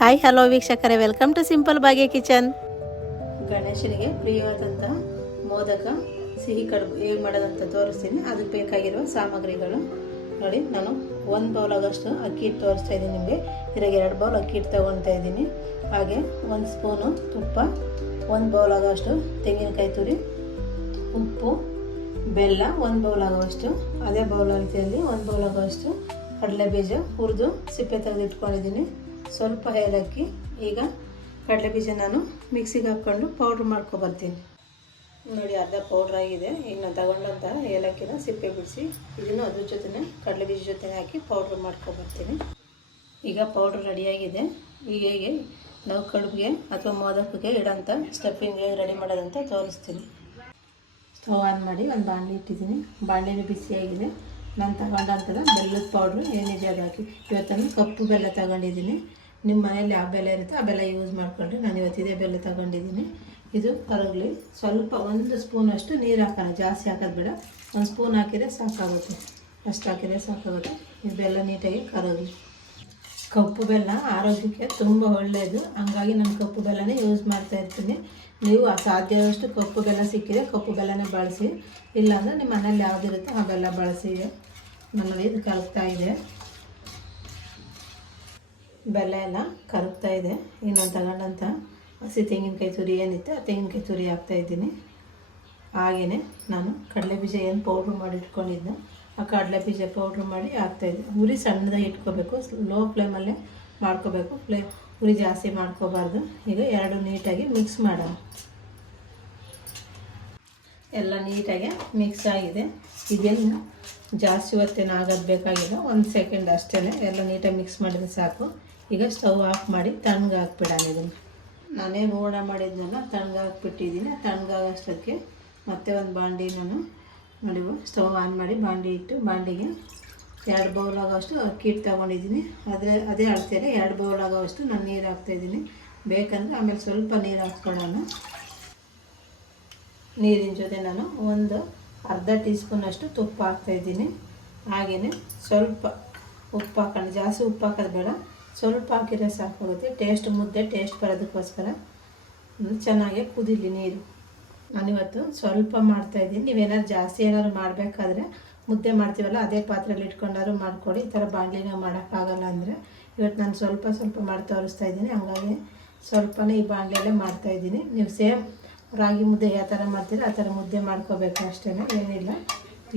Hi hello ವೀಕ್ಷಕರೇ. Welcome to simple Bhagya kitchen ಗಣೇಶನಿಗೆ ಪ್ರಿಯವಾದಂಥ ಮೋದಕ ಸಿಹಿ ಕಡುಬು ಹೇಗೆ ಮಾಡೋದಂತ ತೋರಿಸ್ತೀನಿ. ಅದಕ್ಕೆ ಬೇಕಾಗಿರುವ ಸಾಮಗ್ರಿಗಳು ನೋಡಿ, ನಾನು ಒಂದು ಬೌಲ್ ಆಗೋಷ್ಟು ಅಕ್ಕಿ ಹಿಟ್ಟು ತೋರಿಸ್ತಾ ಇದ್ದೀನಿ ನಿಮಗೆ. ಇದ್ರಾಗ ಎರಡು ಬೌಲ್ ಅಕ್ಕಿ ಹಿಟ್ಟು ತೊಗೊಳ್ತಾ ಇದ್ದೀನಿ. ಹಾಗೆ ಒಂದು ಸ್ಪೂನು ತುಪ್ಪ, ಒಂದು ಬೌಲ್ ಆಗೋಷ್ಟು ತೆಂಗಿನಕಾಯಿ ತುರಿ, ಉಪ್ಪು, ಬೆಲ್ಲ, ಒಂದು ಬೌಲ್ ಆಗೋವಷ್ಟು ಅದೇ ಬೌಲ್ ರೀತಿಯಲ್ಲಿ ಒಂದು ಬೌಲ್ ಆಗೋವಷ್ಟು ಕಡಲೆ ಬೀಜ ಹುರಿದು ಸಿಪ್ಪೆ ತೆಗೆದು ಇಟ್ಕೊಂಡಿದ್ದೀನಿ ಸ್ವಲ್ಪ ಏಲಕ್ಕಿ ಈಗ ಕಡಲೆ ಬೀಜ ನಾನು ಮಿಕ್ಸಿಗೆ ಹಾಕ್ಕೊಂಡು ಪೌಡ್ರ್ ಮಾಡ್ಕೊಬರ್ತೀನಿ ನೋಡಿ, ಅರ್ಧ ಪೌಡ್ರ್ ಆಗಿದೆ. ಈಗ ನಾನು ತಗೊಂಡಂಥ ಏಲಕ್ಕಿನ ಸಿಪ್ಪೆ ಬಿಡಿಸಿ, ಇದನ್ನು ಅದ್ರ ಜೊತೆನೇ ಕಡಲೆ ಬೀಜ ಜೊತೆ ಹಾಕಿ ಪೌಡ್ರ್ ಮಾಡ್ಕೊಬರ್ತೀನಿ ಈಗ ಪೌಡ್ರ್ ರೆಡಿಯಾಗಿದೆ ಈಗ ಹೇಗೆ, ನಾವು ಕಡುಬಿಗೆ ಅಥವಾ ಮೋದಕಕ್ಕೆ ಇಡೋಂಥ ಸ್ಟಫಿಂಗ್ ಹೇಗೆ ರೆಡಿ ಮಾಡೋದಂತ ತೋರಿಸ್ತೀನಿ. ಸ್ಟವ್ ಆನ್ ಮಾಡಿ ಒಂದು ಬಾಣಲಿ ಇಟ್ಟಿದ್ದೀನಿ. ಬಾಣಲಿನೂ ಬಿಸಿಯಾಗಿದೆ ನಾನು ತಗೊಂಡಂಥದ್ದು ಬೆಲ್ಲದ ಪೌಡ್ರು ಏನಿದೆ ಅದು ಹಾಕಿ. ಇವತ್ತನ್ನು ಕಪ್ಪು ಬೆಲ್ಲ ತಗೊಂಡಿದ್ದೀನಿ. ನಿಮ್ಮ ಮನೇಲಿ ಯಾವ ಬೆಲೆ ಇರುತ್ತೆ, ಆ ಬೆಲ್ಲ ಯೂಸ್ ಮಾಡಿಕೊಂಡ್ರೆ ನಾನು ಇವತ್ತು ಇದೇ ಬೆಲ್ಲ ತಗೊಂಡಿದ್ದೀನಿ. ಇದು ಕರಗಲಿ. ಸ್ವಲ್ಪ ಒಂದು ಸ್ಪೂನಷ್ಟು ನೀರು ಹಾಕೋಣ. ಜಾಸ್ತಿ ಹಾಕೋದು ಬೇಡ. ಒಂದು ಸ್ಪೂನ್ ಹಾಕಿದರೆ ಸಾಕಾಗುತ್ತೆ. ಅಷ್ಟು ಹಾಕಿದರೆ ಸಾಕಾಗುತ್ತೆ. ಈ ಬೆಲ್ಲ ನೀಟಾಗಿ ಕರಗಲಿ. ಕಪ್ಪು ಬೆಲ್ಲ ಆರೋಗ್ಯಕ್ಕೆ ತುಂಬ ಒಳ್ಳೆಯದು ಹಂಗಾಗಿ ನಾನು ಕಪ್ಪು ಬೆಲ್ಲನೇ ಯೂಸ್ ಮಾಡ್ತಾ ಇರ್ತೀನಿ. ನೀವು ಅಸಾಧ್ಯವಷ್ಟು ಕಪ್ಪು ಬೆಲ್ಲ ಸಿಕ್ಕಿದೆ ಕಪ್ಪು ಬೆಲ್ಲನೇ ಬಳಸಿ. ಇಲ್ಲಾಂದರೆ ನಿಮ್ಮ ಮನೇಲಿ ಯಾವುದಿರುತ್ತೋ ಆ ಬೆಲ್ಲ ಬಳಸಿ. ನನ್ನ ಇದು ಕಲ್ತಾ ಇದೆ. ಬೆಲ್ಲ ಎಲ್ಲ ಕರಗ್ತಾ ಇದೆ. ಇನ್ನೊಂದು ನಾನು ತಗೊಂಡಂಥ ಹಸಿ ತೆಂಗಿನಕಾಯಿ ತುರಿ ಏನಿತ್ತು ಆ ತೆಂಗಿನಕಾಯಿ ತುರಿ ಹಾಕ್ತಾ ಇದ್ದೀನಿ. ಹಾಗೆಯೇ ನಾನು ಕಡಲೆ ಬೀಜ ಏನು ಪೌಡ್ರ್ ಮಾಡಿ ಇಟ್ಕೊಂಡಿದ್ದೆ ಆ ಕಡಲೆ ಬೀಜ ಪೌಡ್ರ್ ಮಾಡಿ ಹಾಕ್ತಾಯಿದ್ದೆ ಉರಿ ಸಣ್ಣದಾಗಿ ಇಟ್ಕೋಬೇಕು ಲೋ ಫ್ಲೇಮಲ್ಲೇ ಮಾಡ್ಕೋಬೇಕು. ಫ್ಲೇ ಉರಿ ಜಾಸ್ತಿ ಮಾಡ್ಕೋಬಾರ್ದು. ಈಗ ಎರಡು ನೀಟಾಗಿ ಮಿಕ್ಸ್ ಮಾಡೋಣ. ಎಲ್ಲ ನೀಟಾಗಿ ಮಿಕ್ಸ್ ಆಗಿದೆ. ಇದೆಲ್ಲ ಜಾಸ್ತಿ ಹೊತ್ತೇನು ಆಗೋದು ಬೇಕಾಗಿಲ್ಲ. ಒಂದು ಸೆಕೆಂಡ್ ಅಷ್ಟೇ ಎಲ್ಲ ನೀಟಾಗಿ ಮಿಕ್ಸ್ ಮಾಡಿದ್ರೆ ಸಾಕು. ಈಗ ಸ್ಟವ್ ಆಫ್ ಮಾಡಿ ತಣ್ಣಗೆ ಹಾಕ್ಬಿಡೋಣ ಇದನ್ನು. ನಾನೇ ಹೂರಣ ಮಾಡಿದ್ನಲ್ಲ ತಣ್ಣಗೆ ಹಾಕ್ಬಿಟ್ಟಿದ್ದೀನಿ. ತಣ್ಣಗಾಗೋಷ್ಟಕ್ಕೆ ಮತ್ತೆ ಒಂದು ಬಾಂಡಿ ನಾನು ನೋಡಿ ಸ್ಟವ್ ಆನ್ ಮಾಡಿ ಬಾಂಡಿ ಇಟ್ಟು ಬಾಂಡಿಗೆ ಎರಡು ಬೌಲ್ ಆಗೋಷ್ಟು ಅಕ್ಕಿ ಹಿಟ್ಟು ತೊಗೊಂಡಿದ್ದೀನಿ. ಅದೇ ಅದೇ ಅಳತೆಯಲ್ಲಿ ಎರಡು ಬೌಲ್ ಆಗೋವಷ್ಟು ನಾನು ನೀರು ಹಾಕ್ತಾಯಿದ್ದೀನಿ ಬೇಕಂದರೆ ಆಮೇಲೆ ಸ್ವಲ್ಪ ನೀರು ಹಾಕ್ಕೊಳ್ಳೋಣ. ನೀರಿನ ಜೊತೆ ನಾನು ಒಂದು ಅರ್ಧ ಟೀ ಸ್ಪೂನಷ್ಟು ತುಪ್ಪ ಹಾಕ್ತಾಯಿದ್ದೀನಿ ಹಾಗೆಯೇ ಸ್ವಲ್ಪ ಉಪ್ಪು ಹಾಕೊಂಡು ಜಾಸ್ತಿ ಉಪ್ಪು ಹಾಕೋದು ಬೇಡ. ಸ್ವಲ್ಪ ಹಾಕಿದ್ರೆ ಸಾಕಾಗುತ್ತೆ. ಟೇಸ್ಟ್ ಮುದ್ದೆ ಟೇಸ್ಟ್ ಬರೋದಕ್ಕೋಸ್ಕರ ಚೆನ್ನಾಗಿ ಕುದಿಲಿ ನೀರು. ನಾನಿವತ್ತು ಸ್ವಲ್ಪ ಮಾಡ್ತಾಯಿದ್ದೀನಿ ನೀವೇನಾದ್ರು ಜಾಸ್ತಿ ಏನಾದ್ರು ಮಾಡಬೇಕಾದ್ರೆ ಮುದ್ದೆ ಮಾಡ್ತೀವಲ್ಲ, ಅದೇ ಪಾತ್ರೆಯಲ್ಲಿ ಇಟ್ಕೊಂಡಾದ್ರು ಮಾಡ್ಕೊಡಿ ಈ ಥರ ಬಾಣಲಿನ ಮಾಡೋಕ್ಕಾಗಲ್ಲ ಅಂದರೆ ಇವತ್ತು ನಾನು ಸ್ವಲ್ಪ ಸ್ವಲ್ಪ ಮಾಡಿ ತೋರಿಸ್ತಾ ಇದ್ದೀನಿ. ಹಂಗಾಗಿ ಸ್ವಲ್ಪನೇ ಈ ಬಾಣಲೆಯಲ್ಲೇ ಮಾಡ್ತಾಯಿದ್ದೀನಿ ನೀವು ಸೇಮ್ ರಾಗಿ ಮುದ್ದೆ ಯಾವ ಥರ ಮಾಡ್ತೀರ ಆ ಥರ ಮುದ್ದೆ ಮಾಡ್ಕೋಬೇಕು ಅಷ್ಟೇ. ಏನಿಲ್ಲ.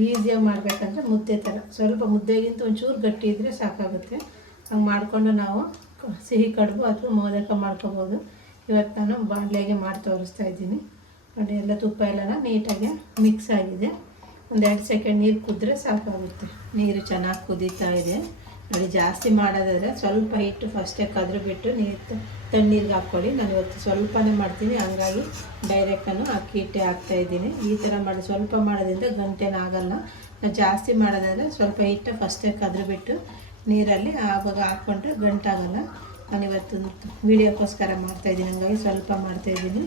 ಈಸಿಯಾಗಿ ಮಾಡಬೇಕಂದ್ರೆ ಮುದ್ದೆ ಥರ. ಸ್ವಲ್ಪ ಮುದ್ದೆಗಿಂತ ಒಂಚೂರು ಗಟ್ಟಿ ಇದ್ದರೆ ಸಾಕಾಗುತ್ತೆ. ಹಂಗೆ ಮಾಡಿಕೊಂಡು ನಾವು ಸಿಹಿ ಕಡುಬು ಅಥವಾ ಮೋದಕ ಮಾಡ್ಕೋಬೋದು. ಇವತ್ತು ನಾನು ಬಾಣಲೆಗೆ ಮಾಡಿ ತೋರಿಸ್ತಾ ಇದ್ದೀನಿ. ನೋಡಿ ಎಲ್ಲ ತುಪ್ಪ ಎಲ್ಲ ನೀಟಾಗಿ ಮಿಕ್ಸ್ ಆಗಿದೆ. ಒಂದು ಎರಡು ಸೆಕೆಂಡ್ ನೀರು ಕುದ್ರೆ ಸಾಕಾಗುತ್ತೆ. ನೀರು ಚೆನ್ನಾಗಿ ಕುದೀತಾ ಇದೆ. ನೋಡಿ ಜಾಸ್ತಿ ಮಾಡೋದಾದರೆ ಸ್ವಲ್ಪ ಹಿಟ್ಟು ಫಸ್ಟೇ ಕದ್ರು ಬಿಟ್ಟು ನೀರು ತಣ್ಣೀರಿಗೆ ಹಾಕ್ಕೊಳ್ಳಿ. ನಾನು ಇವತ್ತು ಸ್ವಲ್ಪನೇ ಮಾಡ್ತೀನಿ. ಹಂಗಾಗಿ ಡೈರೆಕ್ಟನ್ನು ಅಕ್ಕಿ ಹಿಟ್ಟೆ ಹಾಕ್ತಾ ಇದ್ದೀನಿ. ಈ ಥರ ಮಾಡಿ ಸ್ವಲ್ಪ ಮಾಡೋದ್ರಿಂದ ಗಂಟೆನೂ ಆಗೋಲ್ಲ. ನಾನು ಜಾಸ್ತಿ ಮಾಡೋದಾದರೆ ಸ್ವಲ್ಪ ಹಿಟ್ಟು ಫಸ್ಟೇ ಕದ್ರು ಬಿಟ್ಟು ನೀರಲ್ಲಿ ಆವಾಗ ಹಾಕ್ಕೊಂಡ್ರೆ ಗಂಟಾಗಲ್ಲ. ನಾನು ಇವತ್ತು ವೀಡಿಯೋಕ್ಕೋಸ್ಕರ ಮಾಡ್ತಾಯಿದ್ದೀನಿ ಹಂಗಾಗಿ ಸ್ವಲ್ಪ ಮಾಡ್ತಾಯಿದ್ದೀನಿ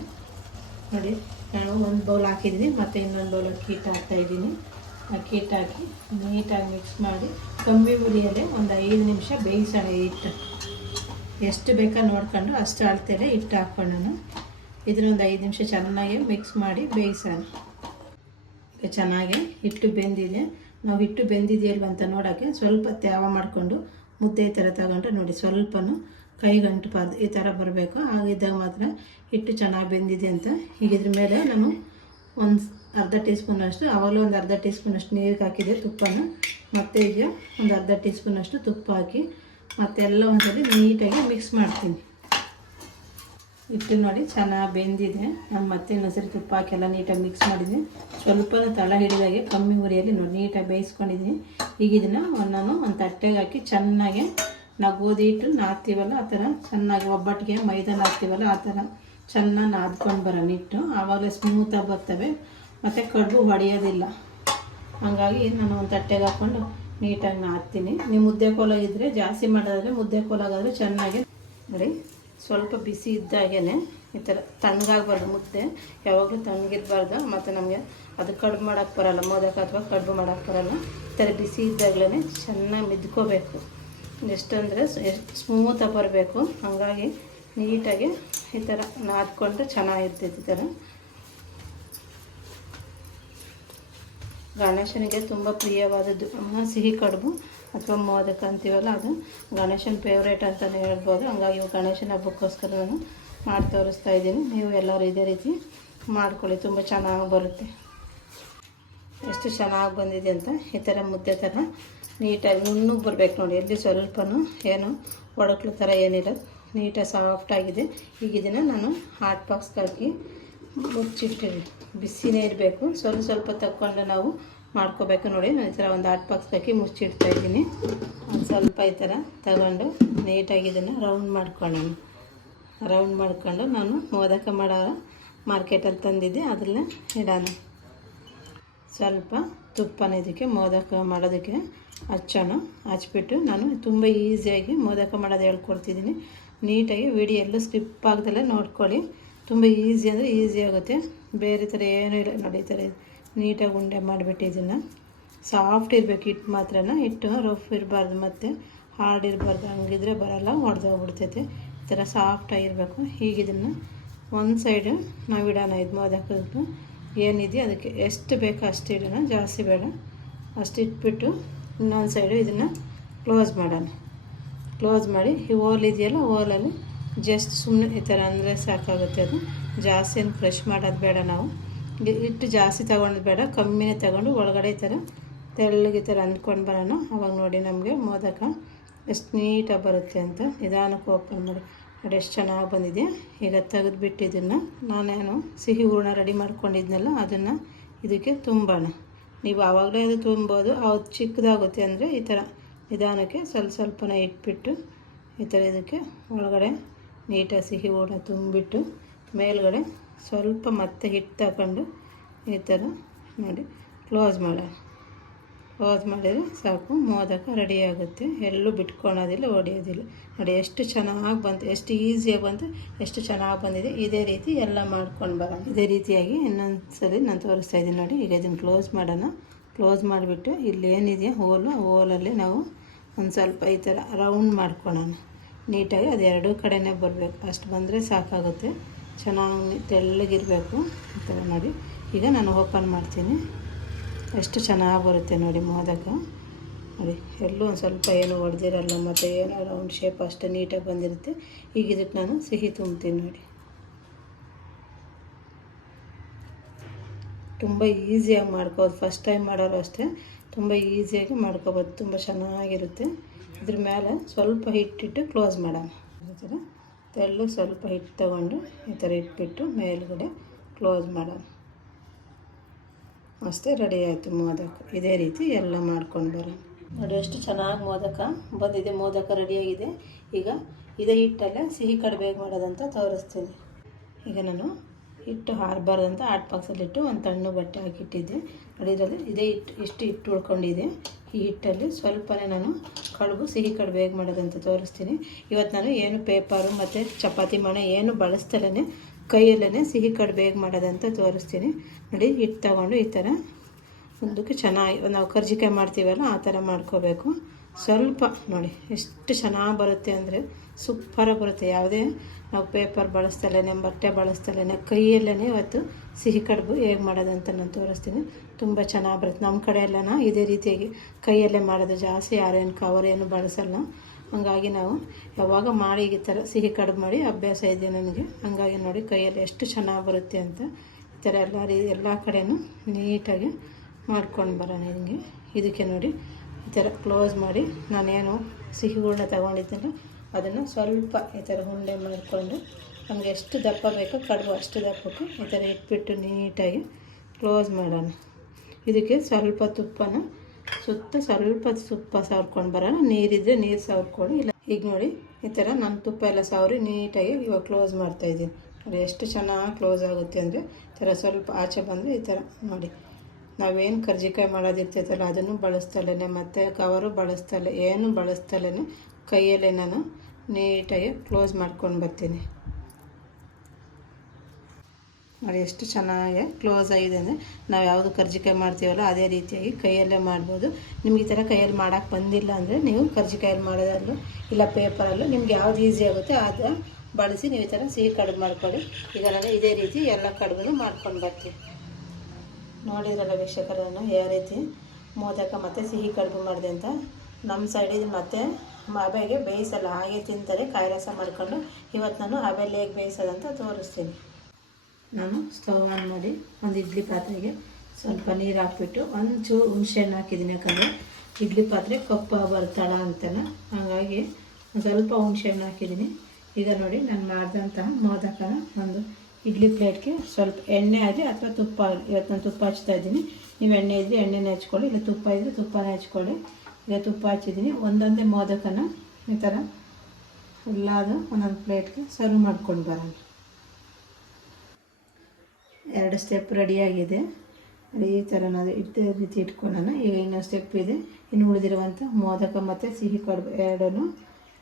ನೋಡಿ, ನಾನು ಒಂದು ಬೌಲ್ ಹಾಕಿದ್ದೀನಿ. ಮತ್ತು ಇನ್ನೊಂದು ಬೌಲ್ ಹಿಟ್ಟು ಹಾಕ್ತಾಯಿದ್ದೀನಿ ಅಕ್ಕಿ ಹಿಟ್ಟು ಹಾಕಿ ನೀಟಾಗಿ ಮಿಕ್ಸ್ ಮಾಡಿ ಕಮ್ಮಿ ಉರಿಯಲ್ಲೇ ಒಂದು ಐದು ನಿಮಿಷ ಬೇಯಿಸೋಣ ಹಿಟ್ಟು. ಎಷ್ಟು ಬೇಕಾ ನೋಡ್ಕೊಂಡು ಅಷ್ಟು ಅಳತೆಲೆ ಹಿಟ್ಟು ಹಾಕ್ಕೊಂಡನು ಇದನ್ನೊಂದು ಐದು ನಿಮಿಷ ಚೆನ್ನಾಗಿ ಮಿಕ್ಸ್ ಮಾಡಿ ಬೇಯಿಸೋಣ. ಚೆನ್ನಾಗಿ ಹಿಟ್ಟು ಬೆಂದಿದೆ. ನಾವು ಹಿಟ್ಟು ಬೆಂದಿದೆಯಲ್ವ ಅಂತ ನೋಡೋಕ್ಕೆ ಸ್ವಲ್ಪ ತ್ಯಾವ ಮಾಡಿಕೊಂಡು ಮುದ್ದೆ ಈ ಥರ ತಗೊಂಡ್ರೆ ನೋಡಿ ಸ್ವಲ್ಪನೂ ಕೈಗಂಟಬಾರ್ದು ಈ ಥರ ಬರಬೇಕು. ಹಾಗಿದ್ದಾಗ ಮಾತ್ರ ಹಿಟ್ಟು ಚೆನ್ನಾಗಿ ಬೆಂದಿದೆ ಅಂತ. ಈಗ ಇದ್ರ ಮೇಲೆ ನಾನು ಒಂದು ಅರ್ಧ ಟೀ ಸ್ಪೂನಷ್ಟು ಅವಾಗಲೂ ಒಂದು ಅರ್ಧ ಟೀ ಸ್ಪೂನಷ್ಟು ನೀರಿಗೆ ಹಾಕಿದೆ ತುಪ್ಪನ. ಮತ್ತೆ ಈಗ ಒಂದು ಅರ್ಧ ಟೀ ಸ್ಪೂನಷ್ಟು ತುಪ್ಪ ಹಾಕಿ ಮತ್ತೆಲ್ಲ ಒಂದ್ಸರಿ ನೀಟಾಗಿ ಮಿಕ್ಸ್ ಮಾಡ್ತೀನಿ. ಹಿಟ್ಟು ನೋಡಿ, ಚೆನ್ನಾಗಿ ಬೆಂದಿದೆ. ನಾನು ಮತ್ತೆ ಇನ್ನೊಂದ್ಸರಿ ತುಪ್ಪ ಹಾಕೆಲ್ಲ ನೀಟಾಗಿ ಮಿಕ್ಸ್ ಮಾಡಿದ್ದೀನಿ ಸ್ವಲ್ಪ ತಳ ಹಿಡಿದಾಗೆ ಕಮ್ಮಿ ಉರಿಯಲ್ಲಿ ನೋಡಿ, ನೀಟಾಗಿ ಬೇಯಿಸ್ಕೊಂಡಿದ್ದೀನಿ. ಈಗ ಇದನ್ನು ನಾನು ಒಂದು ತಟ್ಟೆಗೆ ಹಾಕಿ ಚೆನ್ನಾಗಿ ನಾವು ಗೋಧಿ ಹಿಟ್ಟು ನಾದ್ತೀವಲ್ಲ, ಆ ಥರ ಚೆನ್ನಾಗಿ ಒಬ್ಬಟ್ಟಿಗೆ ಮೈದಾ ನಾದ್ತೀವಲ್ಲ, ಆ ಥರ ಚೆನ್ನಾಗಿ ನಾದ್ಕೊಂಡು ಬರೋಣ ಹಿಟ್ಟು ಆವಾಗಲೇ ಸ್ಮೂತಾಗಿ ಬರ್ತವೆ. ಮತ್ತು ಕಡುಬು ಹೊಡೆಯೋದಿಲ್ಲ. ಹಾಗಾಗಿ ನಾನು ಒಂದು ತಟ್ಟೆಗೆ ಹಾಕ್ಕೊಂಡು ನೀಟಾಗಿ ನಾದ್ತೀನಿ. ನೀವು ಮುದ್ದೆ ಕೋಲ ಇದ್ದರೆ ಜಾಸ್ತಿ ಮಾಡೋದಾದರೆ ಮುದ್ದೆ ಕೋಲಾಗಾದರೆ ಚೆನ್ನಾಗಿ ನೋಡಿ. ಸ್ವಲ್ಪ ಬಿಸಿ ಇದ್ದಾಗೇ ಈ ಥರ ತಣ್ಣಗಾಗಬಾರ್ದು ಮುದ್ದೆ. ಯಾವಾಗಲೂ ತಣ್ಣಗಿರಬಾರ್ದು, ಮತ್ತು ನಮಗೆ ಅದು ಕಡುಬು ಮಾಡೋಕ್ಕೆ ಬರೋಲ್ಲ, ಮೋದಕ ಅಥವಾ ಕಡುಬು ಮಾಡೋಕ್ಕೆ ಬರೋಲ್ಲ. ಈ ಥರ ಬಿಸಿ ಇದ್ದಾಗಲೇ ಚೆನ್ನಾಗಿ ಮಿದ್ಕೋಬೇಕು. ಎಷ್ಟಂದರೆ ಸ್ಮೂತಾಗಿ ಬರಬೇಕು. ಹಾಗಾಗಿ ನೀಟಾಗಿ ಈ ಥರ ನಾದ್ಕೊಂಡ್ರೆ ಚೆನ್ನಾಗಿರ್ತೈತೆ ಈ ಥರ. ಗಣೇಶನಿಗೆ ತುಂಬ ಪ್ರಿಯವಾದದ್ದು ಸಿಹಿ ಕಡುಬು. ಅಥವಾ ಮೋದಕ ಅಂತೀವಲ್ಲ ಅದು. ಗಣೇಶನ ಫೇವ್ರೇಟ್ ಅಂತಲೇ ಹೇಳ್ಬೋದು. ಹಂಗಾಗಿ ಇವು ಗಣೇಶನ ಹಬ್ಬಕ್ಕೋಸ್ಕರ ನಾನು ಮಾಡಿ ತೋರಿಸ್ತಾ ಇದ್ದೀನಿ. ನೀವು ಎಲ್ಲರೂ ಇದೇ ರೀತಿ ಮಾಡ್ಕೊಳ್ಳಿ. ತುಂಬ ಚೆನ್ನಾಗಿ ಬರುತ್ತೆ. ಎಷ್ಟು ಚೆನ್ನಾಗಿ ಬಂದಿದೆ ಅಂತ ಈ ಥರ ಮುದ್ದೆ ಥರ ನೀಟಾಗಿ ನುಣ್ಣಗೆ ಬರಬೇಕು ನೋಡಿ. ಎಲ್ಲಿ ಸ್ವಲ್ಪನೂ ಏನು ಒಡಕ್ಲು ಥರ ಏನಿಲ್ಲ. ನೀಟಾಗಿ ಸಾಫ್ಟಾಗಿದೆ ಈಗ ಇದನ್ನು ನಾನು ಹಾಟ್ ಬಾಕ್ಸ್ಗೆ ಹಾಕಿ ಮುಚ್ಚಿಟ್ಟಿರಿ ಬಿಸಿನೇ ಇರಬೇಕು. ಸ್ವಲ್ಪ ಸ್ವಲ್ಪ ತಕ್ಕೊಂಡು ನಾವು ಮಾಡ್ಕೋಬೇಕು ನೋಡಿ. ನಾನು ಈ ಥರ ಒಂದು ಆಟ್ ಬಾಕ್ಸ್ ಹಾಕಿ ಮುಚ್ಚಿಡ್ತಾ ಇದ್ದೀನಿ. ಒಂದು ಸ್ವಲ್ಪ ಈ ಥರ ತಗೊಂಡು ನೀಟಾಗಿ ಇದನ್ನು ರೌಂಡ್ ಮಾಡ್ಕೊಳ್ಳೋಣ. ರೌಂಡ್ ಮಾಡ್ಕೊಂಡು ನಾನು ಮೋದಕ ಮಾಡೋ ಮಾರ್ಕೆಟಲ್ಲಿ ತಂದಿದ್ದೆ. ಅದನ್ನ ಇಡೋಣ. ಸ್ವಲ್ಪ ತುಪ್ಪನ ಇದಕ್ಕೆ, ಮೋದಕ ಮಾಡೋದಕ್ಕೆ ಹಚ್ಚೋಣ ಹಚ್ಬಿಟ್ಟು ನಾನು ತುಂಬ ಈಸಿಯಾಗಿ ಮೋದಕ ಮಾಡೋದು ಹೇಳ್ಕೊಡ್ತಿದ್ದೀನಿ. ನೀಟಾಗಿ ವಿಡಿಯೋ ಎಲ್ಲೂ ಸ್ಕಿಪ್ ಆಗ್ದಲ್ಲೇ ನೋಡ್ಕೊಳ್ಳಿ. ತುಂಬ ಈಸಿ ಅಂದರೆ ಈಸಿ ಆಗುತ್ತೆ. ಬೇರೆ ಥರ ಏನೂ ಇಲ್ಲ. ನೋಡಿ ಈ ನೀಟಾಗಿ ಉಂಡೆ ಮಾಡಿಬಿಟ್ಟು ಇದನ್ನು. ಸಾಫ್ಟ್ ಇರಬೇಕು ಹಿಟ್ಟು ಮಾತ್ರನ. ಹಿಟ್ಟು ರಫ್ ಇರಬಾರ್ದು ಮತ್ತು. ಹಾರ್ಡ್ ಇರಬಾರ್ದು, ಹಂಗಿದ್ರೆ ಬರೋಲ್ಲ ಒಡೆದೋಗ್ಬಿಡ್ತೈತೆ ಈ ಥರ ಸಾಫ್ಟಾಗಿರಬೇಕು ಹೀಗೆ ಇದನ್ನು ಒಂದು ಸೈಡು ನಾವು ಇಡೋಣ, ಇದು ಮೋದಕದ್ದು ಏನಿದೆ ಅದಕ್ಕೆ ಎಷ್ಟು ಬೇಕೋ ಅಷ್ಟು ಇಡೋಣ, ಜಾಸ್ತಿ ಬೇಡ. ಅಷ್ಟು ಇಟ್ಬಿಟ್ಟು ಇನ್ನೊಂದು ಸೈಡು ಇದನ್ನು ಕ್ಲೋಸ್ ಮಾಡೋಣ. ಕ್ಲೋಸ್ ಮಾಡಿ, ಈ ಓಲ್ ಇದೆಯಲ್ಲ, ಓಲಲ್ಲಿ ಜಸ್ಟ್ ಸುಮ್ಮನೆ ಈ ಥರ ಅಂದರೆ ಸಾಕಾಗುತ್ತೆ ಅದು. ಜಾಸ್ತಿ ಏನು ಫ್ರೆಶ್ ಮಾಡೋದು ಬೇಡ ನಾವು. ಹಿಟ್ಟು ಜಾಸ್ತಿ ತಗೊಂಡು ಬೇಡ, ಕಮ್ಮಿನೇ ತಗೊಂಡು ಒಳಗಡೆ ಈ ಥರ ತೆಳ್ಳಗೆ ಈ ಥರ ಅಂದ್ಕೊಂಡು ಬರೋಣ. ಅವಾಗ ನೋಡಿ ನಮಗೆ ಮೋದಕ ಎಷ್ಟು ನೀಟಾಗಿ ಬರುತ್ತೆ ಅಂತ ನಿಧಾನಕ್ಕೆ ಓಪನ್ ಮಾಡಿ. ನೋಡಿ ಎಷ್ಟು ಚೆನ್ನಾಗಿ ಬಂದಿದೆ. ಈಗ ತೆಗೆದುಬಿಟ್ಟು ಇದನ್ನು ನಾನೇನು ಸಿಹಿ ಹೂರಣ ರೆಡಿ ಮಾಡ್ಕೊಂಡಿದ್ನಲ್ಲ, ಅದನ್ನು ಇದಕ್ಕೆ ತುಂಬೋಣ. ನೀವು ಆವಾಗಲೇ ಅದು ತುಂಬೋದು ಅದು ಚಿಕ್ಕದಾಗುತ್ತೆ ಅಂದರೆ ಈ ಥರ ನಿಧಾನಕ್ಕೆ ಸ್ವಲ್ಪ ಸ್ವಲ್ಪನೇ ಇಟ್ಬಿಟ್ಟು ಈ ಥರ ಇದಕ್ಕೆ ಒಳಗಡೆ ನೀಟಾಗಿ ಸಿಹಿ ಹೂರ್ಣ ತುಂಬಿಟ್ಟು ಮೇಲ್ಗಡೆ ಸ್ವಲ್ಪ ಮತ್ತೆ ಹಿಟ್ಟು ತಗೊಂಡು ಈ ಥರ ನೋಡಿ. ಕ್ಲೋಸ್ ಮಾಡೋಣ ಕ್ಲೋಸ್ ಮಾಡಿದರೆ ಸಾಕು. ಮೋದಕ ರೆಡಿ ಆಗುತ್ತೆ. ಎಲ್ಲೂ ಬಿಟ್ಕೊಳೋದಿಲ್ಲ, ಹೊಡೆಯೋದಿಲ್ಲ. ನೋಡಿ, ಎಷ್ಟು ಚೆನ್ನಾಗಿ ಬಂತು, ಎಷ್ಟು ಈಸಿಯಾಗಿ ಬಂತು, ಎಷ್ಟು ಚೆನ್ನಾಗಿ ಬಂದಿದೆ. ಇದೇ ರೀತಿ ಎಲ್ಲ ಮಾಡ್ಕೊಂಡು ಬರೋಣ. ಇದೇ ರೀತಿಯಾಗಿ ಇನ್ನೊಂದು ಸರಿ ನಾನು ತೋರಿಸ್ತಾ ಇದ್ದೀನಿ ನೋಡಿ. ಈಗ ಇದನ್ನು ಕ್ಲೋಸ್ ಮಾಡೋಣ. ಕ್ಲೋಸ್ ಮಾಡಿಬಿಟ್ಟು ಇಲ್ಲಿ ಏನಿದೆಯಾ ಹೋಲು ಹೋಲಲ್ಲಿ ನಾವು ಒಂದು ಸ್ವಲ್ಪ ಈ ಥರ ರೌಂಡ್ ಮಾಡ್ಕೊಳೋಣ. ನೀಟಾಗಿ ಅದು ಎರಡೂ ಕಡೆನೇ ಬರಬೇಕು. ಅಷ್ಟು ಬಂದರೆ ಸಾಕಾಗುತ್ತೆ. ಚೆನ್ನಾಗಿ ತೆಳ್ಳಗಿರಬೇಕು ಈ ಥರ ನೋಡಿ. ಈಗ ನಾನು ಓಪನ್ ಮಾಡ್ತೀನಿ. ಎಷ್ಟು ಚೆನ್ನಾಗಿ ಬರುತ್ತೆ ನೋಡಿ ಮೋದಕ. ನೋಡಿ, ಎಲ್ಲೂ ಒಂದು ಸ್ವಲ್ಪ ಏನು ಹೊಡೆದಿರಲ್ಲ ಮತ್ತು ಏನೋ ರೌಂಡ್ ಶೇಪ್ ಅಷ್ಟು ನೀಟಾಗಿ ಬಂದಿರುತ್ತೆ. ಈಗ ಇದಕ್ಕೆ ನಾನು ಸಿಹಿ ತುಂಬ್ತೀನಿ ನೋಡಿ. ತುಂಬ ಈಸಿಯಾಗಿ ಮಾಡ್ಕೋಬೋದು. ಫಸ್ಟ್ ಟೈಮ್ ಮಾಡೋರು ಅಷ್ಟೇ ತುಂಬ ಈಸಿಯಾಗಿ ಮಾಡ್ಕೋಬೋದು. ತುಂಬ ಚೆನ್ನಾಗಿರುತ್ತೆ. ಇದ್ರ ಮೇಲೆ ಸ್ವಲ್ಪ ಹಿಟ್ಟಿಟ್ಟು ಕ್ಲೋಸ್ ಮಾಡೋಣ. ಈ ಥರ ತೆಳ್ಳಗೆ ಸ್ವಲ್ಪ ಹಿಟ್ಟು ತಗೊಂಡು ಈ ಥರ ಇಟ್ಬಿಟ್ಟು ಮೇಲುಗಡೆ ಕ್ಲೋಸ್ ಮಾಡೋಣ. ಅಷ್ಟೇ ರೆಡಿ ಆಯಿತು ಮೋದಕ. ಇದೇ ರೀತಿ ಎಲ್ಲ ಮಾಡ್ಕೊಂಡು ಬರೋಣ. ನೋಡಿ ಎಷ್ಟು ಚೆನ್ನಾಗಿ ಮೋದಕ ಬಂದಿದೆ. ಮೋದಕ ರೆಡಿಯಾಗಿದೆ ಈಗ ಇದೇ ಹಿಟ್ಟಲ್ಲೇ ಸಿಹಿ ಕಡಿಮೆ ಮಾಡೋದಂತ ತೋರಿಸ್ತೀನಿ. ಈಗ ನಾನು ಹಿಟ್ಟು ಹಾರಬಾರ್ದಂತ ಆಟ್ ಬಾಕ್ಸಲ್ಲಿಟ್ಟು ಒಂದು ತಣ್ಣು ಬಟ್ಟೆ ಹಾಕಿಟ್ಟಿದ್ದೆ. ನೋಡಿ ಇದರಲ್ಲಿ ಇದೇ ಹಿಟ್ಟು, ಇಷ್ಟು ಹಿಟ್ಟು ಉಳ್ಕೊಂಡಿದೆ. ಈ ಹಿಟ್ಟಲ್ಲಿ ಸ್ವಲ್ಪನೇ ನಾನು ಕಡುಬು, ಸಿಹಿ ಕಡುಬು ಹೇಗೆ ಮಾಡೋದಂತ ತೋರಿಸ್ತೀನಿ. ಇವತ್ತು ನಾನು ಏನು ಪೇಪರು ಮತ್ತು ಚಪಾತಿ ಮಣೆ ಏನು ಬಳಸ್ತಲೇ ಕೈಯಲ್ಲೇ ಸಿಹಿ ಕಡುಬು ಹೇಗೆ ಮಾಡೋದಂತ ತೋರಿಸ್ತೀನಿ. ನೋಡಿ, ಹಿಟ್ಟು ತಗೊಂಡು ಈ ಥರ. ಮುಂದಕ್ಕೆ ಚೆನ್ನಾಗಿ, ನಾವು ಕರ್ಜಿಕಾಯಿ ಮಾಡ್ತೀವಲ್ಲ, ಆ ಥರ ಮಾಡ್ಕೋಬೇಕು. ಸ್ವಲ್ಪ ನೋಡಿ, ಎಷ್ಟು ಚೆನ್ನಾಗಿ ಬರುತ್ತೆ ಅಂದರೆ ಸೂಪರಾಗಿ ಬರುತ್ತೆ. ಯಾವುದೇ ನಾವು ಪೇಪರ್ ಬಳಸ್ತಲೇ ಬಟ್ಟೆ ಬಳಸ್ತಲೇ ಕೈಯಲ್ಲೇ ಇವತ್ತು ಸಿಹಿ ಕಡುಬು ಹೇಗೆ ಮಾಡೋದಂತ ನಾನು ತೋರಿಸ್ತೀನಿ. ತುಂಬ ಚೆನ್ನಾಗಿ ಬರುತ್ತೆ. ನಮ್ಮ ಕಡೆ ಎಲ್ಲನ ಇದೇ ರೀತಿಯಾಗಿ ಕೈಯಲ್ಲೇ ಮಾಡೋದು ಜಾಸ್ತಿ ಯಾರೇನು ಏನು ಬಳಸಲ್ಲ. ಹಾಗಾಗಿ ನಾವು ಯಾವಾಗ ಮಾಡಿ ಈ ಥರ ಸಿಹಿ ಕಡುಬು ಮಾಡಿ ಅಭ್ಯಾಸ ಇದೆ ನನಗೆ. ಹಾಗಾಗಿ ನೋಡಿ, ಕೈಯಲ್ಲಿ ಎಷ್ಟು ಚೆನ್ನಾಗಿ ಬರುತ್ತೆ ಅಂತ ಈ ಥರ ಎಲ್ಲ ರೀ, ಎಲ್ಲ ಕಡೆಯೂ ನೀಟಾಗಿ ಮಾಡ್ಕೊಂಡು ಬರೋಣ ಹಿಂಗೆ ಇದಕ್ಕೆ ನೋಡಿ ಈ ಥರ ಕ್ಲೋಸ್ ಮಾಡಿ ನಾನೇನು ಸಿಹಿಗಳನ್ನ ತಗೊಂಡಿದ್ದೀನಿ, ಅದನ್ನು ಸ್ವಲ್ಪ ಈ ಥರ ಉಂಡೆ ಮಾಡಿಕೊಂಡು ನಮಗೆ ಎಷ್ಟು ದಪ್ಪ ಬೇಕೋ ಕಡುಬು ಅಷ್ಟು ದಪ್ಪಕ್ಕೆ ಈ ಥರ ಇಟ್ಬಿಟ್ಟು ನೀಟಾಗಿ ಕ್ಲೋಸ್ ಮಾಡೋಣ. ಇದಕ್ಕೆ ಸ್ವಲ್ಪ ತುಪ್ಪನ ಸುತ್ತ ಸ್ವಲ್ಪ ತುಪ್ಪ ಸವರ್ಕೊಂಡು ಬರೋಣ. ನೀರಿದ್ದರೆ ನೀರು ಸವ್ರ್ಕೊಂಡು ಇಲ್ಲ ಈಗ ನೋಡಿ ಈ ಥರ ನಾನು ತುಪ್ಪ ಎಲ್ಲ ಸವರಿ ನೀಟಾಗಿ ಇವಾಗ ಕ್ಲೋಸ್ ಮಾಡ್ತಾಯಿದ್ದೀನಿ ನೋಡಿ ಎಷ್ಟು ಚೆನ್ನಾಗಿ ಕ್ಲೋಸ್ ಆಗುತ್ತೆ ಅಂದರೆ ಈ ಥರ ಸ್ವಲ್ಪ ಆಚೆ ಬಂದರೆ ಈ ಥರ ನೋಡಿ. ನಾವೇನು ಕರ್ಜಿಕಾಯಿ ಮಾಡೋದಿರ್ತೈತಲ್ಲ, ಅದನ್ನು ಬಳಸ್ತಲೇ ಮತ್ತು ಕವರು ಬಳಸ್ತಲೆ, ಏನು ಬಳಸ್ತಲೇ ಕೈಯಲ್ಲೇ ನಾನು ನೀಟಾಗಿ ಕ್ಲೋಸ್ ಮಾಡ್ಕೊಂಡು ಬರ್ತೀನಿ. ನೋಡಿ, ಎಷ್ಟು ಚೆನ್ನಾಗಿ ಕ್ಲೋಸ್ ಆಗಿದೆ ಅಂದರೆ, ನಾವು ಯಾವುದು ಕರ್ಜಿಕಾಯಿ ಮಾಡ್ತೀವಲ್ಲ, ಅದೇ ರೀತಿಯಾಗಿ ಕೈಯಲ್ಲೇ ಮಾಡ್ಬೋದು. ನಿಮ್ಗೆ ಈ ಥರ ಕೈಯಲ್ಲಿ ಮಾಡೋಕ್ಕೆ ಬಂದಿಲ್ಲ ಅಂದರೆ, ನೀವು ಕರ್ಜಿಕಾಯಲ್ಲಿ ಮಾಡೋದಲ್ಲೂ ಇಲ್ಲ ಪೇಪರಲ್ಲೂ ನಿಮ್ಗೆ ಯಾವ್ದು ಈಸಿ ಆಗುತ್ತೆ ಅದು ಬಳಸಿ, ನೀವು ಈ ಥರ ಸಿಹಿ ಕಡುಬು ಮಾಡ್ಕೊಳ್ಳಿ. ಈಗ ನಾನು ಇದೇ ರೀತಿ ಎಲ್ಲ ಕಡುಬು ಮಾಡ್ಕೊಂಡು ಬರ್ತೀನಿ. ನೋಡಿದ್ರಲ್ಲ ವೀಕ್ಷಕರನ್ನು, ಯಾವ ರೀತಿ? ಮೋದಕ ಮತ್ತು ಸಿಹಿ ಕಡುಬು ಮಾಡಿದೆ ಅಂತ. ನಮ್ಮ ಸೈಡಿಗೆ ಮತ್ತೆ ಹಬೆಗೆ ಬೇಯಿಸಲ್ಲ, ಹಾಗೆ ತಿಂತಾರೆ ಕಾಯಿ ರಸ ಮಾಡ್ಕೊಂಡು ಇವತ್ತು ನಾನು ಹಬೆಯಲ್ಲಿ ಹೇಗೆ ಬೇಯಿಸೋದಂತ ತೋರಿಸ್ತೀನಿ. ನಾನು ಸ್ಟವ್ ಆನ್ ಮಾಡಿ ಒಂದು ಇಡ್ಲಿ ಪಾತ್ರೆಗೆ ಸ್ವಲ್ಪ ನೀರು ಹಾಕ್ಬಿಟ್ಟು ಒಂಚೂರು ಹುಣಸೆಹಣ್ಣು ಹಾಕಿದ್ದೀನಿ. ಯಾಕಂದರೆ ಇಡ್ಲಿ ಪಾತ್ರೆ ಕಪ್ಪ ಬರ್ತಾಳ ಅಂತಲ್ಲ, ಹಾಗಾಗಿ ಸ್ವಲ್ಪ ಹುಣಸೆಹಣ್ಣು ಹಾಕಿದ್ದೀನಿ. ಈಗ ನೋಡಿ, ನಾನು ಮಾಡಿದಂತಹ ಮೋದಕನ ಒಂದು ಇಡ್ಲಿ ಪ್ಲೇಟ್ಗೆ ಸ್ವಲ್ಪ ಎಣ್ಣೆ ಆಗಲಿ ಅಥವಾ ತುಪ್ಪ ಆಗಲಿ ಇವತ್ತು ನಾನು ತುಪ್ಪ ಹಚ್ತಾ ಇದ್ದೀನಿ. ನೀವು ಎಣ್ಣೆ ಇದ್ದರೆ ಎಣ್ಣೆನೇ ಹಚ್ಕೊಳ್ಳಿ, ಇಲ್ಲ ತುಪ್ಪ ಇದ್ದರೆ ತುಪ್ಪನೇ ಹಚ್ಕೊಳ್ಳಿ. ಈಗ ತುಪ್ಪ ಹಚ್ಚಿದ್ದೀನಿ. ಒಂದೊಂದೇ ಮೋದಕನ ಈ ಥರ ಫುಲ್ಲಾದ ಒಂದೊಂದು ಪ್ಲೇಟ್ಗೆ ಸರ್ವ್ ಮಾಡ್ಕೊಂಡು ಬರೋಣ. ಎರಡು ಸ್ಟೆಪ್ ರೆಡಿಯಾಗಿದೆ ಈ ಥರ ನಾವು ಇದೇ ರೀತಿ ಇಟ್ಕೊಳ್ಳೋಣ ಈಗ ಇನ್ನೊಂದು ಸ್ಟೆಪ್ ಇದೆ. ಇನ್ನು ಉಳಿದಿರುವಂಥ ಮೋದಕ ಮತ್ತು ಸಿಹಿ ಕಡುಬು ಎರಡೂ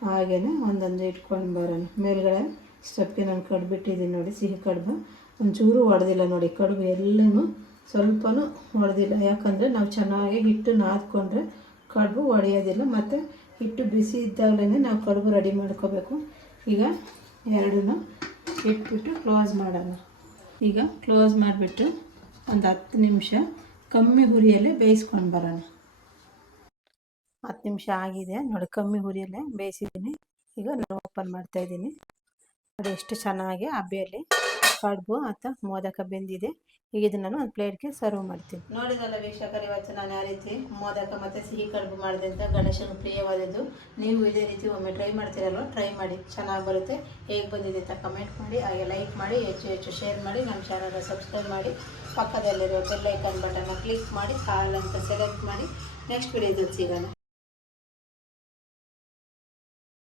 ಹಾಗೆಯೇ ಒಂದೊಂದು ಇಟ್ಕೊಂಡು ಬರೋಣ. ಮೇಲ್ಗಡೆ ಸ್ಟೆಪ್ಗೆ ನಾನು ಕಡ್ಬಿಟ್ಟಿದ್ದೀನಿ ನೋಡಿ, ಸಿಹಿ ಕಡುಬು. ಒಂಚೂರು ಹೊಡೆದಿಲ್ಲ ನೋಡಿ, ಕಡುಬು ಎಲ್ಲನೂ ಸ್ವಲ್ಪನೂ ಹೊಡೆದಿಲ್ಲ ಯಾಕಂದರೆ ನಾವು ಚೆನ್ನಾಗಿ ಹಿಟ್ಟು ನಾದ್ಕೊಂಡ್ರೆ ಕಡುಬು ಒಡೆಯೋದಿಲ್ಲ, ಮತ್ತು ಹಿಟ್ಟು ಬಿಸಿ ಇದ್ದಾಗಲೇ ನಾವು ಕಡುಬು ರೆಡಿ ಮಾಡ್ಕೋಬೇಕು. ಈಗ ಎರಡನ್ನೂ ಇಟ್ಬಿಟ್ಟು ಕ್ಲೋಸ್ ಮಾಡೋಣ. ಈಗ ಕ್ಲೋಸ್ ಮಾಡಿಬಿಟ್ಟು ಒಂದು ಹತ್ತು ನಿಮಿಷ ಕಮ್ಮಿ ಹುರಿಯಲ್ಲೇ ಬೇಯಿಸ್ಕೊಂಡು ಬರೋಣ. ಹತ್ತು ನಿಮಿಷ ಆಗಿದೆ. ನೋಡಿ, ಕಮ್ಮಿ ಹುರಿಯಲ್ಲೇ ಬೇಯಿಸಿದ್ದೀನಿ. ಈಗ ನಾನು ಓಪನ್ ಮಾಡ್ತಾಯಿದ್ದೀನಿ ನೋಡಿ ಎಷ್ಟು ಚೆನ್ನಾಗಿ ಹಬ್ಬೆಯಲ್ಲಿ ಕಡುಬು ಅಥವಾ ಮೋದಕ ಬೆಂದಿದೆ. ಈಗ ಇದನ್ನ ನಾನು ಒಂದು ಪ್ಲೇಟ್ಗೆ ಸರ್ವ್ ಮಾಡ್ತೀನಿ. ನೋಡಿದಲ್ಲ ವೀಕ್ಷಕರು, ಇವತ್ತು ನಾನು ಯಾವ ರೀತಿ ಮೋದಕ ಮತ್ತು ಸಿಹಿ ಕಡುಬು ಮಾಡಿದೆ ಅಂತ ಗಣೇಶನ ಪ್ರಿಯವಾದದ್ದು. ನೀವು ಇದೇ ರೀತಿ ಒಮ್ಮೆ ಟ್ರೈ ಮಾಡ್ತೀರಲ್ವ? ಟ್ರೈ ಮಾಡಿ, ಚೆನ್ನಾಗಿ ಬರುತ್ತೆ. ಹೇಗೆ ಬಂದಿದೆ ಅಂತ ಕಮೆಂಟ್ ಮಾಡಿ, ಹಾಗೆ ಲೈಕ್ ಮಾಡಿ, ಹೆಚ್ಚು ಹೆಚ್ಚು ಶೇರ್ ಮಾಡಿ, ನಮ್ಮ ಚಾನಲ್ನ ಸಬ್ಸ್ಕ್ರೈಬ್ ಮಾಡಿ. ಪಕ್ಕದಲ್ಲಿರೋ ಬೆಲ್ಲೈಕನ್ ಬಟನ್ನ ಕ್ಲಿಕ್ ಮಾಡಿ ಕಾಲ್ ಅಂತ ಸೆಲೆಕ್ಟ್ ಮಾಡಿ. ನೆಕ್ಸ್ಟ್ ವಿಡಿಯೋದಲ್ಲಿ ಸಿಗೋಣ.